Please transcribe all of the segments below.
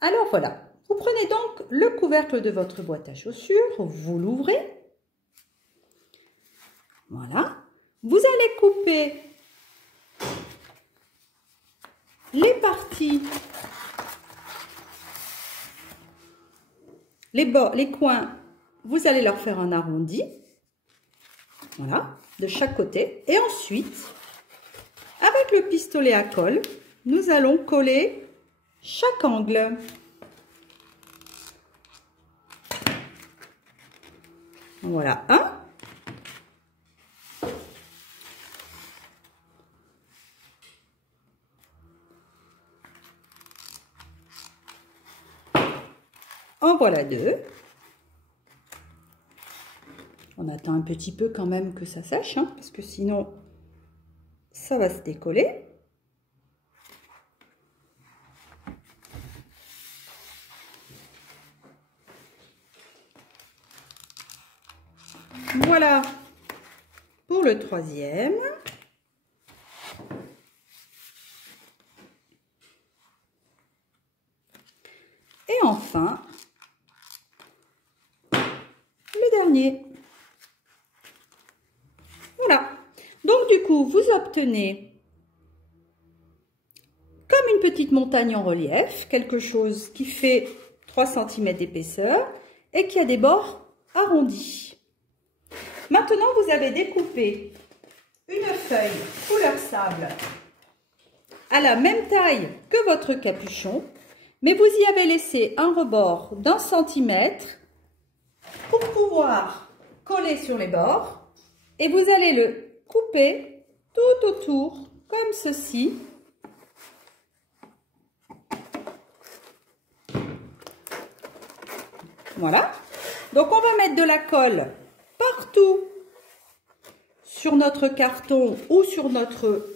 Alors voilà, vous prenez donc le couvercle de votre boîte à chaussures, vous l'ouvrez. Voilà. Vous allez couper les parties, les coins, vous allez leur faire un arrondi. Voilà, de chaque côté. Et ensuite, avec le pistolet à colle, nous allons coller chaque angle. Voilà un. En voilà deux. On attend un petit peu quand même que ça sèche, hein, parce que sinon, ça va se décoller. Voilà pour le troisième. Et enfin, le dernier. Voilà. Donc du coup, vous obtenez comme une petite montagne en relief, quelque chose qui fait 3 cm d'épaisseur et qui a des bords arrondis. Maintenant, vous avez découpé une feuille couleur sable à la même taille que votre capuchon, mais vous y avez laissé un rebord d'1 centimètre pour pouvoir coller sur les bords, et vous allez le couper tout autour comme ceci. Voilà. Donc on va mettre de la colle partout sur notre carton ou sur notre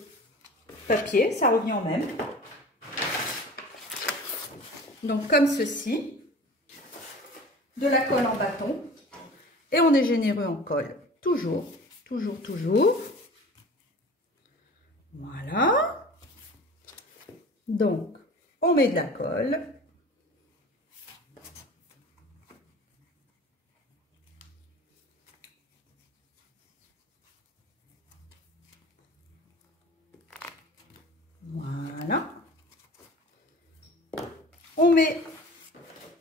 papier, ça revient au même. Donc comme ceci, de la colle en bâton, et on est généreux en colle, toujours, toujours, toujours. Voilà. Donc on met de la colle. Voilà. On met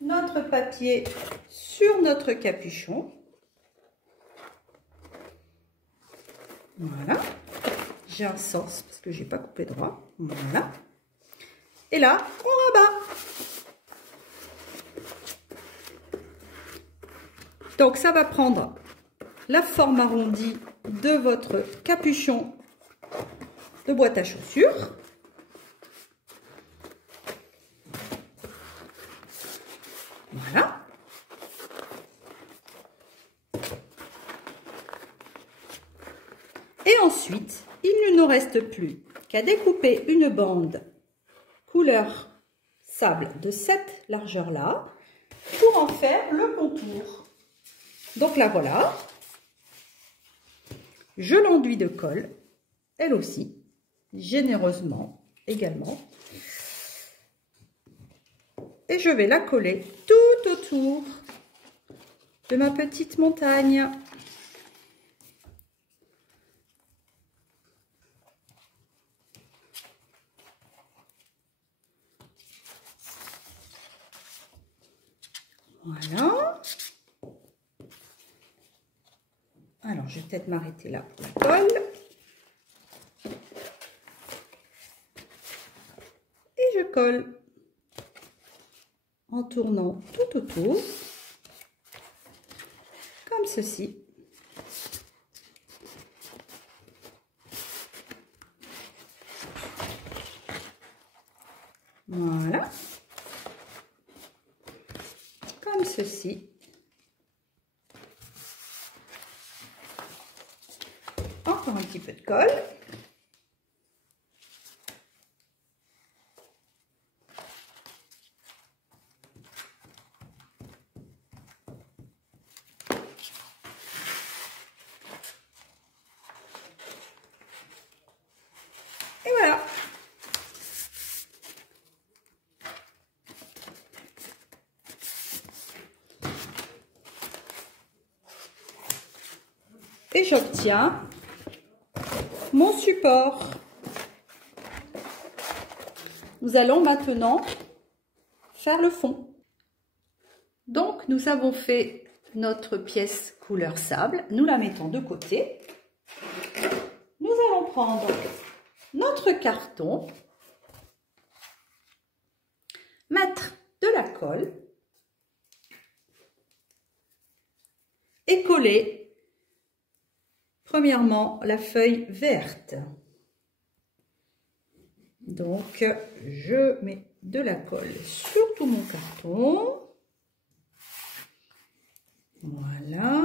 notre papier sur notre capuchon. Voilà. J'ai un sens parce que j'ai pas coupé droit. Voilà. Et là, on rabat. Donc ça va prendre la forme arrondie de votre capuchon de boîte à chaussures. Voilà. Et ensuite, il ne nous reste plus qu'à découper une bande couleur sable de cette largeur-là pour en faire le contour. Donc la voilà. Je l'enduis de colle, elle aussi, généreusement également. Et je vais la coller tout autour de ma petite montagne. Voilà. Alors, je vais peut-être m'arrêter là pour la colle. Et je colle en tournant tout autour, comme ceci. Voilà. Comme ceci. Encore un petit peu de colle. Et voilà. et j'obtiens mon support. Nous allons maintenant faire le fond. Donc, nous avons fait notre pièce couleur sable. Nous la mettons de côté. Nous allons prendre notre carton, mettre de la colle et coller premièrement la feuille verte. Donc, je mets de la colle sur tout mon carton. Voilà.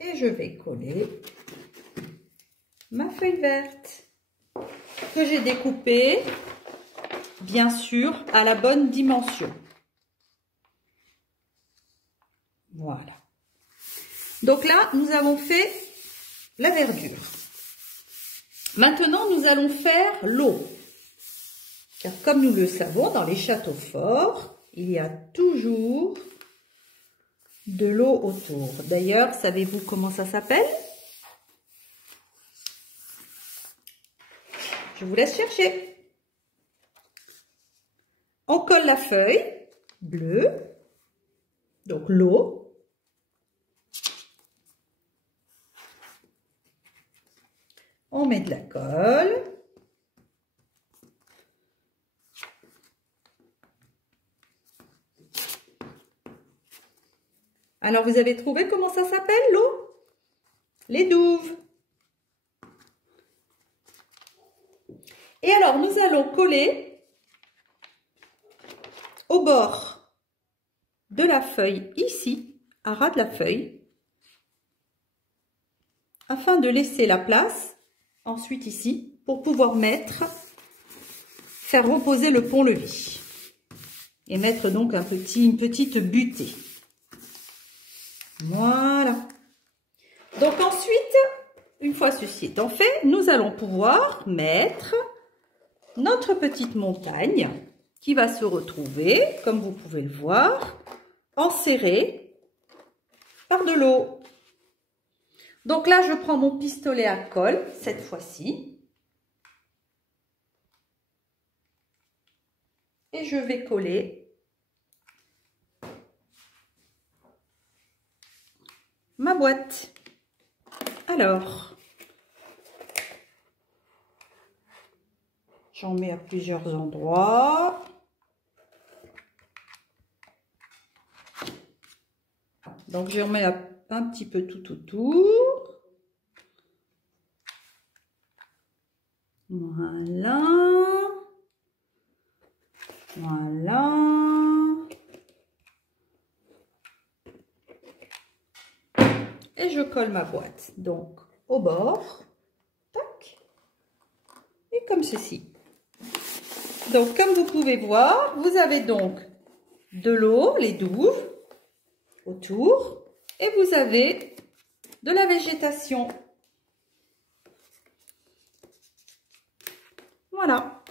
Et je vais coller ma feuille verte que j'ai découpée, bien sûr, à la bonne dimension. Voilà. Donc là, nous avons fait la verdure. Maintenant, nous allons faire l'eau. Car comme nous le savons, dans les châteaux forts, il y a toujours de l'eau autour. D'ailleurs, savez-vous comment ça s'appelle? Je vous laisse chercher. On colle la feuille bleue, donc l'eau. On met de la colle. Alors, vous avez trouvé comment ça s'appelle, l'eau? Les douves. Et alors, nous allons coller au bord de la feuille, ici, à ras de la feuille, afin de laisser la place, ensuite ici, pour pouvoir faire reposer le pont-levis. Et mettre donc une petite butée. Voilà. Donc ensuite, une fois ceci étant fait, nous allons pouvoir mettre notre petite montagne qui va se retrouver, comme vous pouvez le voir, enserrée par de l'eau. Donc là, je prends mon pistolet à colle, cette fois-ci, et je vais coller ma boîte. Alors, j'en mets à plusieurs endroits. Donc, j'en mets un petit peu tout autour. Voilà. Voilà. Et je colle ma boîte, donc, au bord. Tac. Et comme ceci. Donc, comme vous pouvez voir, vous avez donc de l'eau, les douves, autour. Et vous avez de la végétation. Voilà.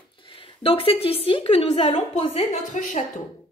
Donc, c'est ici que nous allons poser notre château.